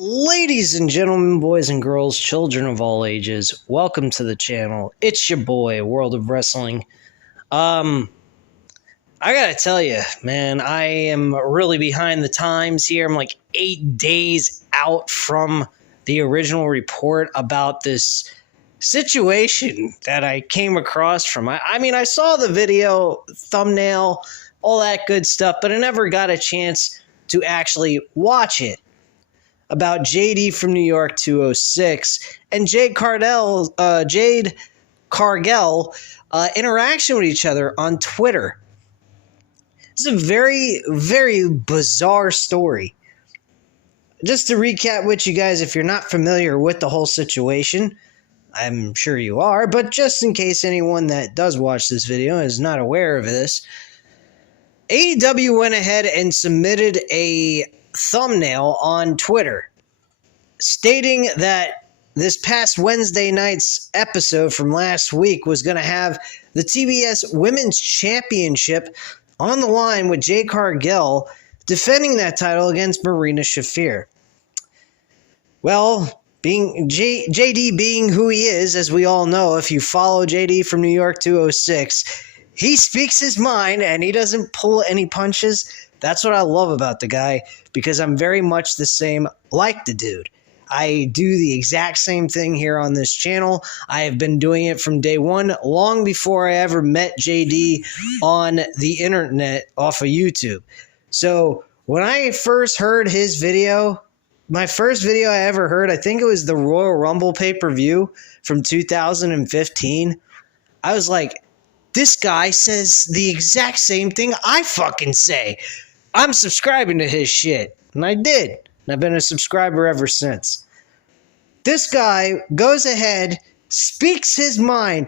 Ladies and gentlemen, boys and girls, children of all ages, welcome to the channel. It's your boy, World of Wrestling. I gotta tell you, man, I am really behind the times here. I'm like 8 days out from the original report about this situation that I came across from. I saw the video, thumbnail, all that good stuff, but I never got a chance to actually watch it. About JD from New York 206 and Jade Cargill interaction with each other on Twitter. It's a very, very bizarre story. Just to recap with you guys, if you're not familiar with the whole situation, I'm sure you are, but just in case anyone that does watch this video is not aware of this, AEW went ahead and submitted a thumbnail on Twitter stating that this past Wednesday night's episode from last week was going to have the TBS Women's Championship on the line with Jade Cargill defending that title against Marina Shafir. Well, JD being who he is, as we all know, if you follow JD from New York 206, he speaks his mind and he doesn't pull any punches. That's what I love about the guy, because I'm very much the same like the dude. I do the exact same thing here on this channel. I have been doing it from day one, long before I ever met JD on the internet off of YouTube. So when I first heard his video, my first video I ever heard, I think it was the Royal Rumble pay-per-view from 2015. I was like, this guy says the exact same thing I fucking say. I'm subscribing to his shit. And I did. And I've been a subscriber ever since. This guy goes ahead, speaks his mind,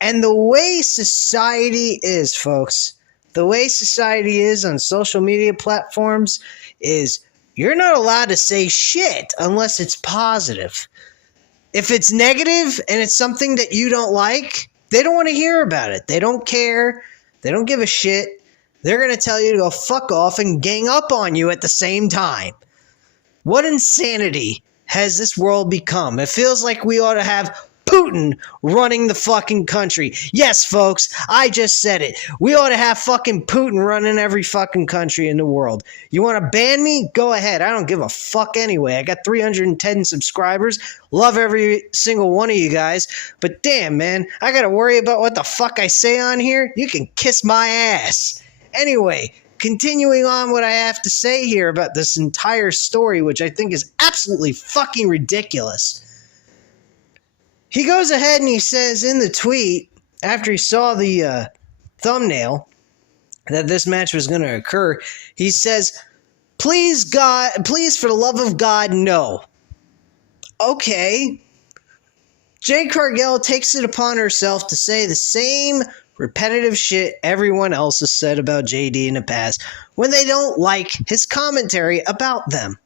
and the way society is, folks, the way society is on social media platforms is you're not allowed to say shit unless it's positive. If it's negative and it's something that you don't like, they don't want to hear about it. They don't care. They don't give a shit. They're going to tell you to go fuck off and gang up on you at the same time. What insanity has this world become? It feels like we ought to have Putin running the fucking country. Yes, folks, I just said it. We ought to have fucking Putin running every fucking country in the world. You want to ban me? Go ahead. I don't give a fuck anyway. I got 310 subscribers. Love every single one of you guys. But damn, man, I got to worry about what the fuck I say on here? You can kiss my ass. Anyway, continuing on what I have to say here about this entire story, which I think is absolutely fucking ridiculous. He goes ahead and he says in the tweet, after he saw the thumbnail, that this match was going to occur, he says, please for the love of God, no. Okay. Jade Cargill takes it upon herself to say the same repetitive shit everyone else has said about JD in the past when they don't like his commentary about them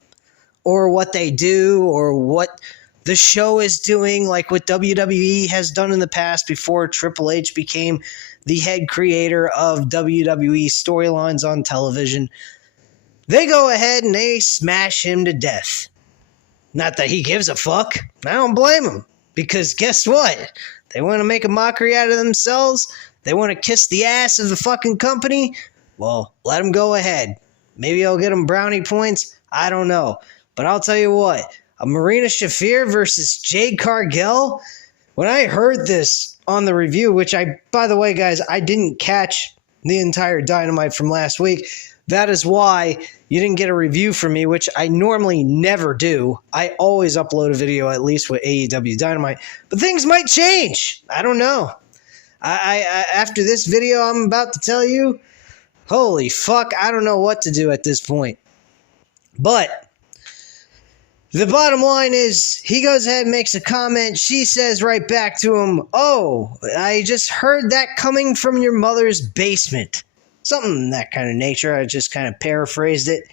or what they do or what the show is doing, like what WWE has done in the past before Triple H became the head creator of WWE storylines on television. They go ahead and they smash him to death. Not that he gives a fuck. I don't blame him, because guess what? They want to make a mockery out of themselves. They want to kiss the ass of the fucking company? Well, let them go ahead. Maybe I'll get them brownie points. I don't know. But I'll tell you what. A Marina Shafir versus Jade Cargill? When I heard this on the review, which by the way, guys, I didn't catch the entire Dynamite from last week. That is why you didn't get a review from me, which I normally never do. I always upload a video, at least with AEW Dynamite. But things might change. I don't know. After this video I'm about to tell you, holy fuck, I don't know what to do at this point. But the bottom line is, he goes ahead and makes a comment. She says right back to him, oh, I just heard that coming from your mother's basement. Something that kind of nature. I just kind of paraphrased it.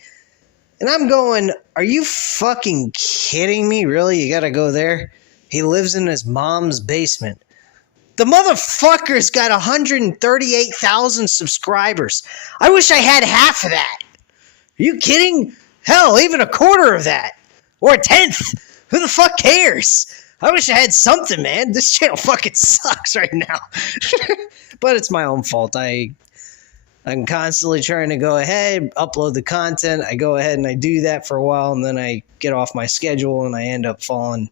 And I'm going, are you fucking kidding me? Really? You gotta go there? He lives in his mom's basement. The motherfucker's got 138,000 subscribers. I wish I had half of that. Are you kidding? Hell, even a quarter of that. or 10th. Who the fuck cares? I wish I had something, man. This channel fucking sucks right now. But it's my own fault. I'm constantly trying to go ahead, upload the content. I go ahead and I do that for a while, and then I get off my schedule, and I end up falling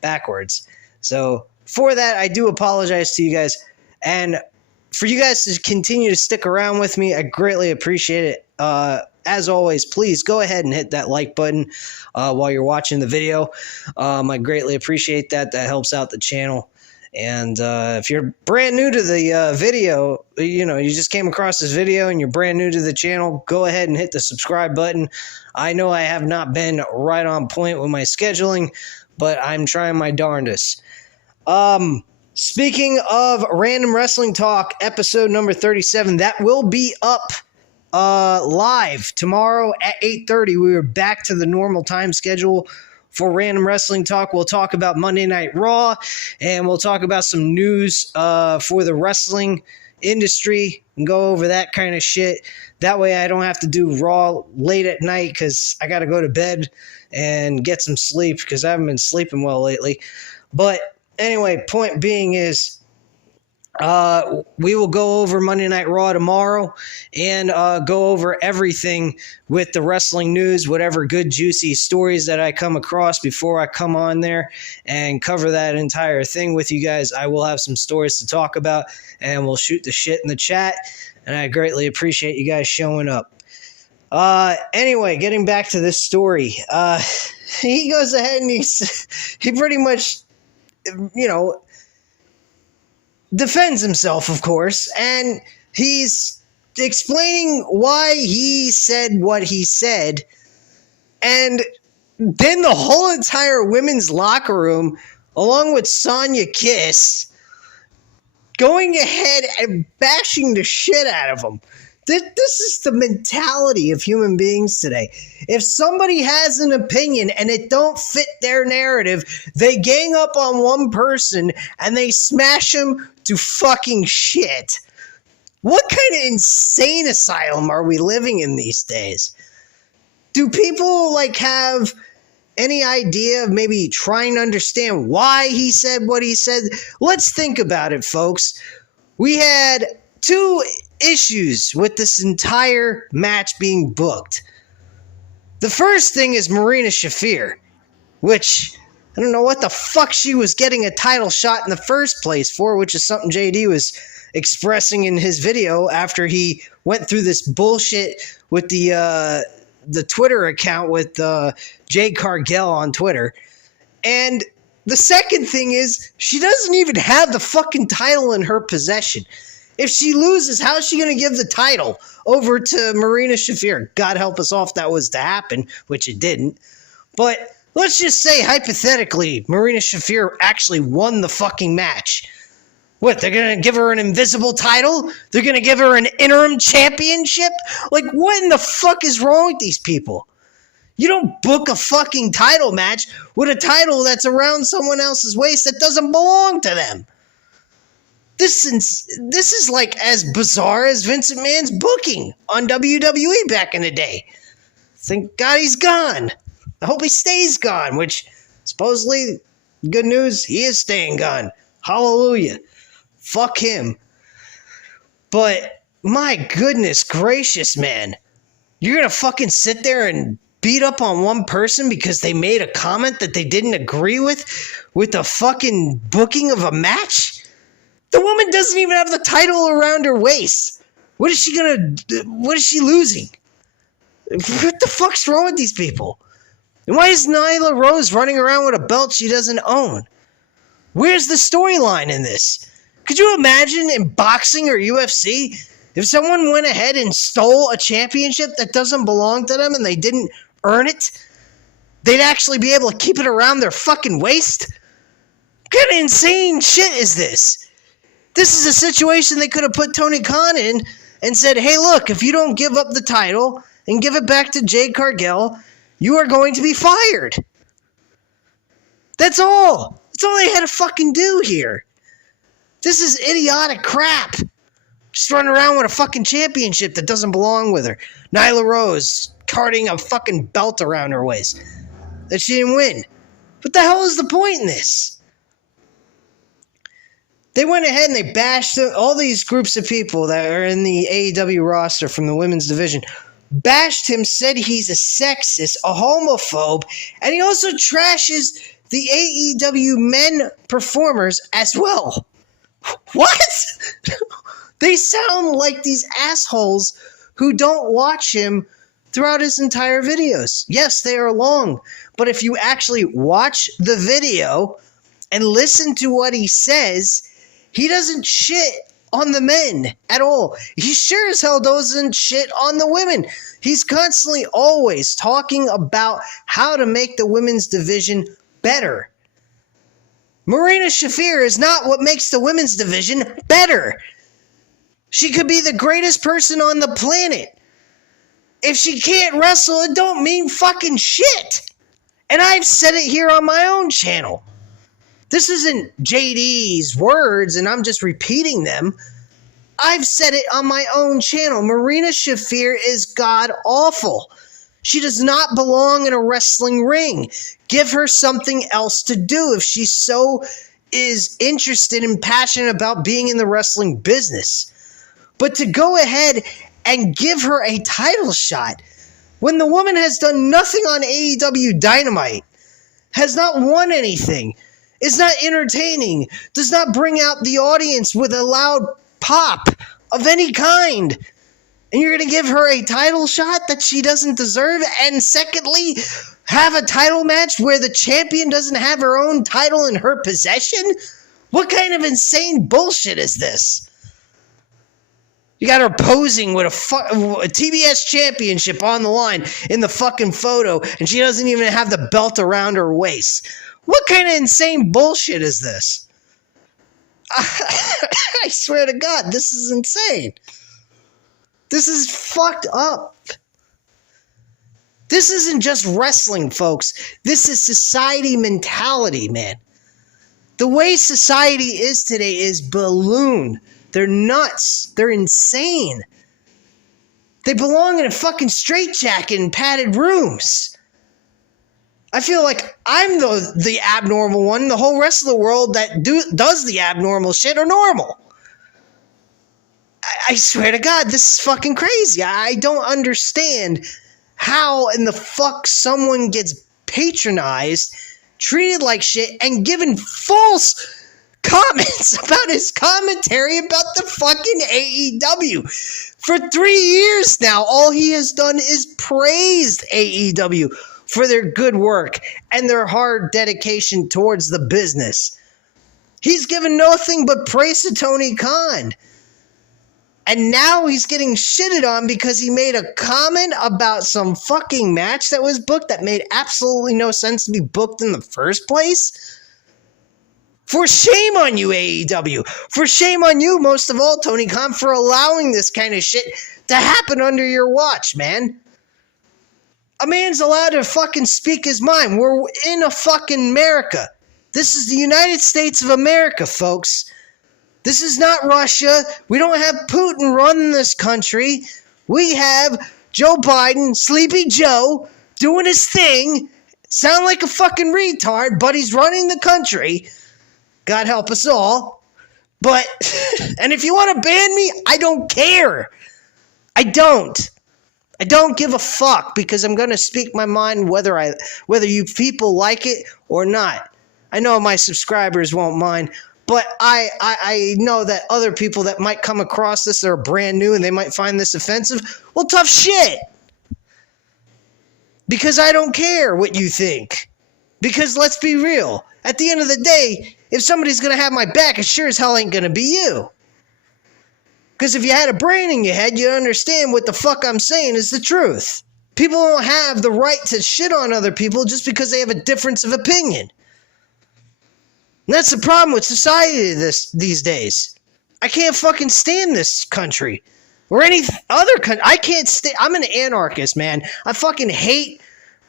backwards. So for that, I do apologize to you guys. And for you guys to continue to stick around with me, I greatly appreciate it. As always, please go ahead and hit that like button while you're watching the video. I greatly appreciate that. That helps out the channel. And if you're brand new to the video, you just came across this video and you're brand new to the channel, go ahead and hit the subscribe button. I know I have not been right on point with my scheduling, but I'm trying my darndest. Speaking of Random Wrestling Talk, episode number 37, that will be up live tomorrow at 8:30. We are back to the normal time schedule for Random Wrestling Talk. We'll talk about Monday Night Raw, and we'll talk about some news for the wrestling industry and go over that kind of shit. That way I don't have to do Raw late at night because I got to go to bed and get some sleep because I haven't been sleeping well lately. But anyway, point being is we will go over Monday Night Raw tomorrow and go over everything with the wrestling news, whatever good, juicy stories that I come across before I come on there and cover that entire thing with you guys. I will have some stories to talk about, and we'll shoot the shit in the chat, and I greatly appreciate you guys showing up. Anyway, getting back to this story, he goes ahead and he pretty much, defends himself, of course, and he's explaining why he said what he said, and then the whole entire women's locker room, along with Sonya Kiss, going ahead and bashing the shit out of him. This is the mentality of human beings today. If somebody has an opinion and it don't fit their narrative, they gang up on one person and they smash him to fucking shit. What kind of insane asylum are we living in these days? Do people have any idea of maybe trying to understand why he said what he said? Let's think about it, folks. We had two issues with this entire match being booked. The first thing is Marina Shafir, which I don't know what the fuck she was getting a title shot in the first place for, which is something JD was expressing in his video after he went through this bullshit with the Twitter account with Jade Cargill on Twitter. And the second thing is she doesn't even have the fucking title in her possession. If she loses, how is she going to give the title over to Marina Shafir? God help us all if that was to happen, which it didn't. But let's just say, hypothetically, Marina Shafir actually won the fucking match. What, they're going to give her an invisible title? They're going to give her an interim championship? What in the fuck is wrong with these people? You don't book a fucking title match with a title that's around someone else's waist that doesn't belong to them. This is as bizarre as Vince McMahon's booking on WWE back in the day. Thank God he's gone. I hope he stays gone, which supposedly, good news, he is staying gone. Hallelujah. Fuck him. But my goodness gracious, man. You're going to fucking sit there and beat up on one person because they made a comment that they didn't agree with the fucking booking of a match? The woman doesn't even have the title around her waist. What is she losing? What the fuck's wrong with these people? And why is Nyla Rose running around with a belt she doesn't own? Where's the storyline in this? Could you imagine in boxing or UFC, if someone went ahead and stole a championship that doesn't belong to them and they didn't earn it, they'd actually be able to keep it around their fucking waist? What kind of insane shit is this? This is a situation they could have put Tony Khan in and said, hey, look, if you don't give up the title and give it back to Jade Cargill, you are going to be fired. That's all. That's all they had to fucking do here. This is idiotic crap. Just running around with a fucking championship that doesn't belong with her. Nyla Rose carting a fucking belt around her waist. that she didn't win. What the hell is the point in this? They went ahead and they bashed all these groups of people that are in the AEW roster from the women's division. Bashed him, said he's a sexist, a homophobe, and he also trashes the AEW men performers as well. What? They sound like these assholes who don't watch him throughout his entire videos. Yes, they are long, but if you actually watch the video and listen to what he says, he doesn't shit on the men at all. He sure as hell doesn't shit on the women. He's constantly always talking about how to make the women's division better. Marina Shafir is not what makes the women's division better. She could be the greatest person on the planet. If she can't wrestle, it don't mean fucking shit. And I've said it here on my own channel. This isn't JD's words and I'm just repeating them. I've said it on my own channel. Marina Shafir is god-awful. She does not belong in a wrestling ring. Give her something else to do if she so is interested and passionate about being in the wrestling business. But to go ahead and give her a title shot when the woman has done nothing on AEW Dynamite, has not won anything, is not entertaining, does not bring out the audience with a loud pop of any kind, and you're going to give her a title shot that she doesn't deserve, and secondly, have a title match where the champion doesn't have her own title in her possession? What kind of insane bullshit is this? You got her posing with a TBS championship on the line in the fucking photo, and she doesn't even have the belt around her waist. What kind of insane bullshit is this? I swear to God, this is insane. This is fucked up. This isn't just wrestling, folks. This is society mentality, man. The way society is today is balloon. They're nuts. They're insane. They belong in a fucking straitjacket in padded rooms. I feel like I'm the abnormal one. The whole rest of the world that does the abnormal shit are normal. I swear to God, this is fucking crazy. I don't understand how in the fuck someone gets patronized, treated like shit, and given false comments about his commentary about the fucking AEW. For 3 years now, all he has done is praised AEW for their good work and their hard dedication towards the business. He's given nothing but praise to Tony Khan. And now he's getting shitted on because he made a comment about some fucking match that was booked that made absolutely no sense to be booked in the first place. For shame on you, AEW. For shame on you, most of all, Tony Khan, for allowing this kind of shit to happen under your watch, man. A man's allowed to fucking speak his mind. We're in a fucking America. This is the United States of America, folks. This is not Russia. We don't have Putin running this country. We have Joe Biden, Sleepy Joe, doing his thing. Sound like a fucking retard, but he's running the country. God help us all. But, and if you want to ban me, I don't care. I don't give a fuck because I'm going to speak my mind whether you people like it or not. I know my subscribers won't mind, but I know that other people that might come across this that are brand new and they might find this offensive, well, tough shit. Because I don't care what you think. Because let's be real. At the end of the day, if somebody's going to have my back, it sure as hell ain't going to be you. Because if you had a brain in your head, you'd understand what the fuck I'm saying is the truth. People don't have the right to shit on other people just because they have a difference of opinion. And that's the problem with society these days. I can't fucking stand this country. Or any other country. I can't stand... I'm an anarchist, man. I fucking hate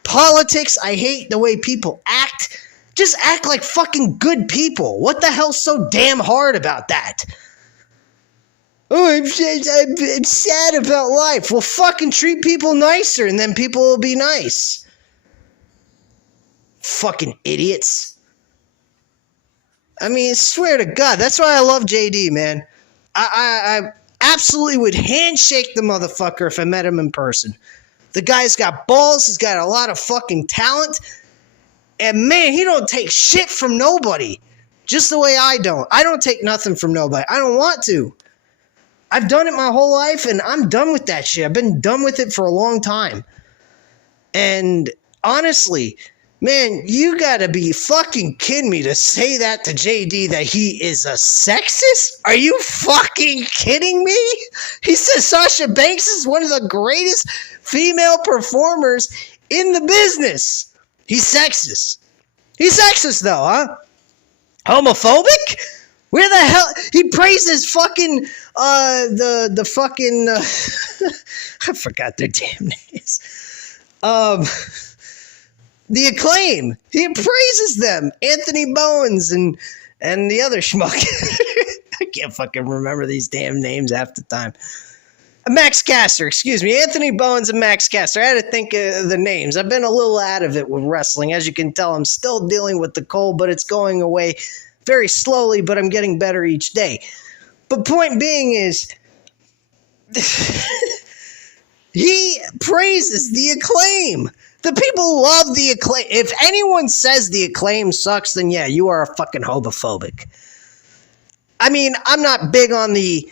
politics. I hate the way people act. Just act like fucking good people. What the hell's so damn hard about that? Oh, I'm sad about life. Well, fucking treat people nicer and then people will be nice. Fucking idiots. I mean, swear to God, that's why I love JD, man. I absolutely would handshake the motherfucker if I met him in person. The guy's got balls. He's got a lot of fucking talent. And man, he don't take shit from nobody. Just the way I don't. I don't take nothing from nobody. I don't want to. I've done it my whole life, and I'm done with that shit. I've been done with it for a long time. And honestly, man, you gotta be fucking kidding me to say that to JD, that he is a sexist? Are you fucking kidding me? He says Sasha Banks is one of the greatest female performers in the business. He's sexist. He's sexist though, huh? Homophobic? Where the hell? He praises fucking, the fucking, I forgot their damn names. The Acclaim. He praises them. Anthony Bowens and the other schmuck. I can't fucking remember these damn names half the time. Max Caster, excuse me. Anthony Bowens and Max Caster. I had to think of the names. I've been a little out of it with wrestling. As you can tell, I'm still dealing with the cold, but it's going away very slowly, but I'm getting better each day. But point being is, he praises the Acclaim. The people love the Acclaim. If anyone says the Acclaim sucks, then yeah, you are a fucking homophobic. I mean, I'm not big on the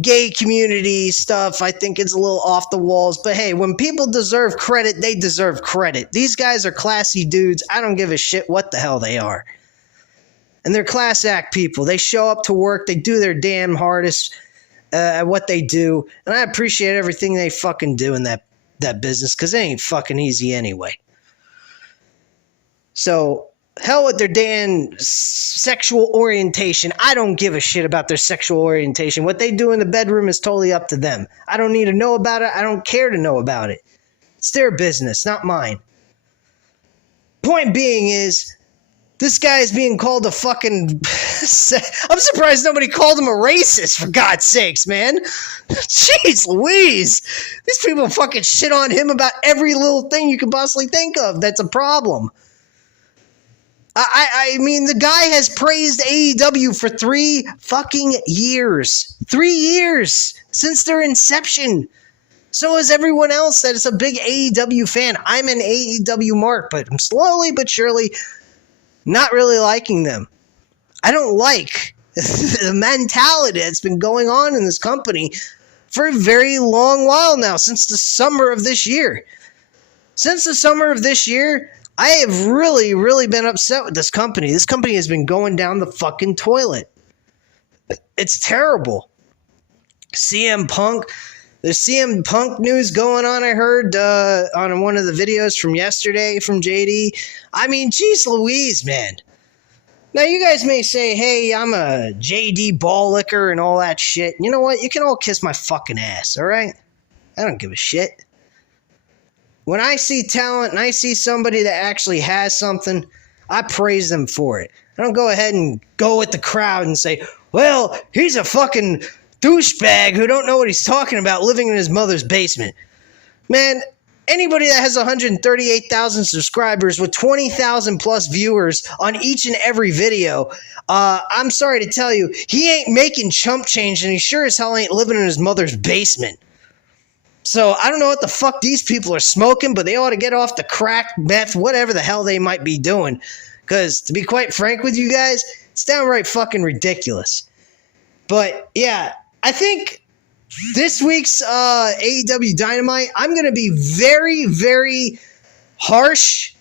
gay community stuff. I think it's a little off the walls. But hey, when people deserve credit, they deserve credit. These guys are classy dudes. I don't give a shit what the hell they are. And they're class act people. They show up to work. They do their damn hardest at what they do. And I appreciate everything they fucking do in that business, because it ain't fucking easy anyway. So, hell with their damn sexual orientation. I don't give a shit about their sexual orientation. What they do in the bedroom is totally up to them. I don't need to know about it. I don't care to know about it. It's their business, not mine. Point being is, this guy is being called a fucking... I'm surprised nobody called him a racist, for God's sakes, man. Jeez Louise. These people fucking shit on him about every little thing you can possibly think of that's a problem. I mean, the guy has praised AEW for 3 fucking years. 3 years since their inception. So is everyone else that is a big AEW fan. I'm an AEW mark, but I'm slowly but surely not really liking them. I don't like the mentality that's been going on in this company for a very long while now, since the summer of this year. Since the summer of this year, I have really, really been upset with this company. This company has been going down the fucking toilet. It's terrible. CM Punk. There's CM Punk news going on, I heard, on one of the videos from yesterday from JD. I mean, geez Louise, man. Now, you guys may say, hey, I'm a JD ball licker and all that shit. You know what? You can all kiss my fucking ass, all right? I don't give a shit. When I see talent and I see somebody that actually has something, I praise them for it. I don't go ahead and go with the crowd and say, well, he's a fucking douchebag who don't know what he's talking about living in his mother's basement. Man, anybody that has 138,000 subscribers with 20,000 plus viewers on each and every video, I'm sorry to tell you, he ain't making chump change, and he sure as hell ain't living in his mother's basement. So I don't know what the fuck these people are smoking, but they ought to get off the crack, meth, whatever the hell they might be doing. Because to be quite frank with you guys, it's downright fucking ridiculous. But yeah, I think this week's AEW Dynamite, I'm going to be very, very harsh.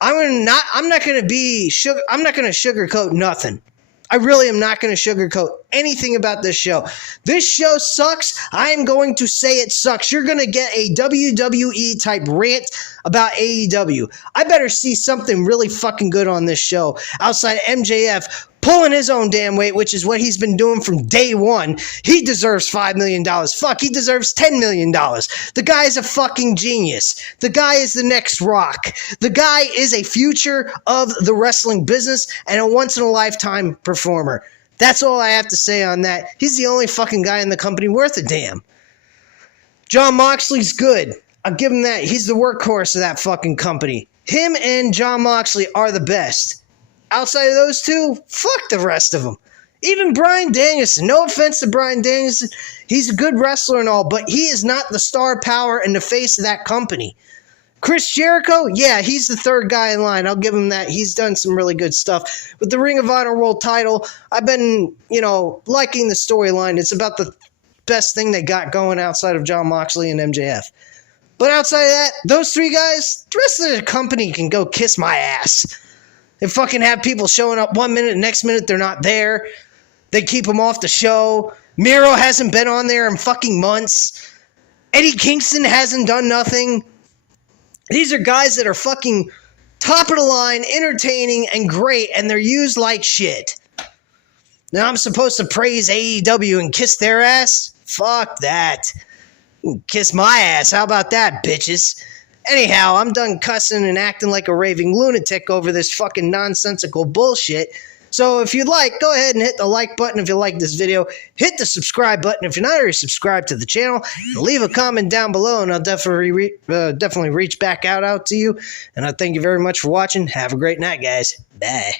I'm not going to sugarcoat nothing. I really am not going to sugarcoat anything about this show. This show sucks. I am going to say it sucks. You're going to get a WWE type rant about AEW. I better see something really fucking good on this show outside MJF pulling his own damn weight, which is what he's been doing from day one. He deserves $5 million. Fuck, he deserves $10 million. The guy is a fucking genius. The guy is the next Rock. The guy is a future of the wrestling business and a once-in-a-lifetime performer. That's all I have to say on that. He's the only fucking guy in the company worth a damn. Jon Moxley's good. I'll give him that. He's the workhorse of that fucking company. Him and Jon Moxley are the best. Outside of those two, fuck the rest of them. Even Bryan Danielson, no offense to Bryan Danielson, he's a good wrestler and all, but he is not the star power and the face of that company. Chris Jericho, yeah, he's the third guy in line. I'll give him that. He's done some really good stuff. With the Ring of Honor World title, I've been, liking the storyline. It's about the best thing they got going outside of Jon Moxley and MJF. But outside of that, those three guys, the rest of the company can go kiss my ass. They fucking have people showing up 1 minute, next minute they're not there. They keep them off the show. Miro hasn't been on there in fucking months. Eddie Kingston hasn't done nothing. These are guys that are fucking top of the line, entertaining, and great, and they're used like shit. Now I'm supposed to praise AEW and kiss their ass? Fuck that. Kiss my ass. How about that, bitches? Anyhow, I'm done cussing and acting like a raving lunatic over this fucking nonsensical bullshit. So if you'd like, go ahead and hit the like button if you like this video. Hit the subscribe button if you're not already subscribed to the channel. Leave a comment down below and I'll definitely reach back out to you. And I thank you very much for watching. Have a great night, guys. Bye.